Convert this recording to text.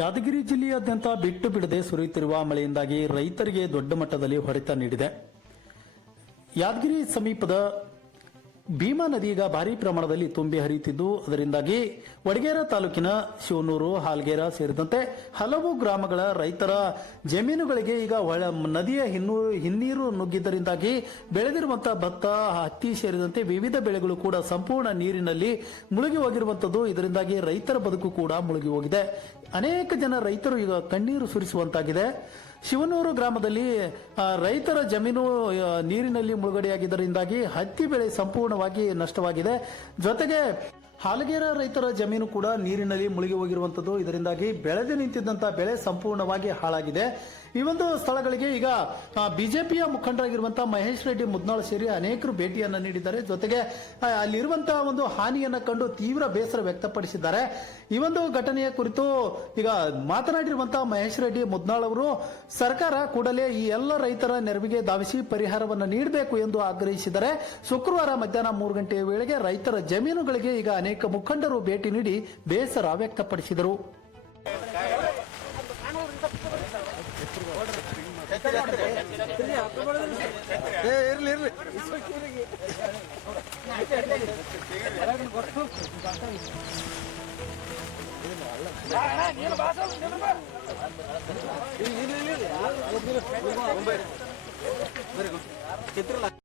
ಯಾದಗಿರಿ ಜಿಲ್ಲೆಯಾದ್ಯಂತ ಬಿಟ್ಟು ಬಿಡದೆ ಸುರಿಯುತ್ತಿರುವ ಮಳೆಯಿಂದಾಗಿ ರೈತರಿಗೆ ದೊಡ್ಡ ಮಟ್ಟದಲ್ಲಿ ಹೊಡೆತ ನೀಡಿದೆ. ಯಾದಗಿರಿ ಸಮೀಪದ ಭೀಮಾ ನದಿ ಈಗ ಭಾರೀ ಪ್ರಮಾಣದಲ್ಲಿ ತುಂಬಿ ಹರಿಯುತ್ತಿದ್ದು, ಅದರಿಂದಾಗಿ ವಡಗೇರ ತಾಲೂಕಿನ ಶಿವನೂರು, ಹಾಲ್ಗೇರ ಸೇರಿದಂತೆ ಹಲವು ಗ್ರಾಮಗಳ ರೈತರ ಜಮೀನುಗಳಿಗೆ ಈಗ ನದಿಯ ಹಿನ್ನೀರು ನುಗ್ಗಿದ್ದರಿಂದಾಗಿ ಬೆಳೆದಿರುವಂತಹ ಭತ್ತ, ಹತ್ತಿ ಸೇರಿದಂತೆ ವಿವಿಧ ಬೆಳೆಗಳು ಕೂಡ ಸಂಪೂರ್ಣ ನೀರಿನಲ್ಲಿ ಮುಳುಗಿ ಹೋಗಿರುವಂತದ್ದು. ಇದರಿಂದಾಗಿ ರೈತರ ಬದುಕು ಕೂಡ ಮುಳುಗಿ ಹೋಗಿದೆ. ಅನೇಕ ಜನ ರೈತರು ಈಗ ಕಣ್ಣೀರು ಸುರಿಸುವಂತಾಗಿದೆ. ಶಿವನೂರು ಗ್ರಾಮದಲ್ಲಿ ರೈತರ ಜಮೀನು ನೀರಿನಲ್ಲಿ ಮುಳುಗಡೆಯಾಗಿದ್ದರಿಂದಾಗಿ ಹತ್ತಿ ಬೆಳೆ ಸಂಪೂರ್ಣವಾಗಿ ನಷ್ಟವಾಗಿದೆ. ಜೊತೆಗೆ ಹಾಲಗೇರ ರೈತರ ಜಮೀನು ಕೂಡ ನೀರಿನಲ್ಲಿ ಮುಳುಗಿ ಹೋಗಿರುವಂತದ್ದು. ಇದರಿಂದಾಗಿ ಬೆಳೆದು ನಿಂತಿದ್ದಂತಹ ಬೆಳೆ ಸಂಪೂರ್ಣವಾಗಿ ಹಾಳಾಗಿದೆ. ಈ ಒಂದು ಸ್ಥಳಗಳಿಗೆ ಈಗ ಬಿಜೆಪಿಯ ಮುಖಂಡರಾಗಿರುವಂತಹ ಮಹೇಶ್ ರೆಡ್ಡಿ ಮುದ್ನಾಳ್ ಸೇರಿ ಅನೇಕರು ಭೇಟಿಯನ್ನ ನೀಡಿದ್ದಾರೆ. ಜೊತೆಗೆ ಅಲ್ಲಿರುವಂತಹ ಒಂದು ಹಾನಿಯನ್ನ ಕಂಡು ತೀವ್ರ ಬೇಸರ ವ್ಯಕ್ತಪಡಿಸಿದ್ದಾರೆ. ಈ ಒಂದು ಘಟನೆಯ ಕುರಿತು ಈಗ ಮಾತನಾಡಿರುವಂತಹ ಮಹೇಶ್ ರೆಡ್ಡಿ ಮುದ್ನಾಳ್ ಅವರು ಸರ್ಕಾರ ಕೂಡಲೇ ಈ ಎಲ್ಲ ರೈತರ ನೆರವಿಗೆ ಧಾವಿಸಿ ಪರಿಹಾರವನ್ನು ನೀಡಬೇಕು ಎಂದು ಆಗ್ರಹಿಸಿದ್ದಾರೆ. ಶುಕ್ರವಾರ ಮಧ್ಯಾಹ್ನ 3 ಗಂಟೆಯ ವೇಳೆಗೆ ರೈತರ ಜಮೀನುಗಳಿಗೆ ಈಗ ಅನೇಕ ಮುಖಂಡರು ಭೇಟಿ ನೀಡಿ ಬೇಸರ ವ್ಯಕ್ತಪಡಿಸಿದರು.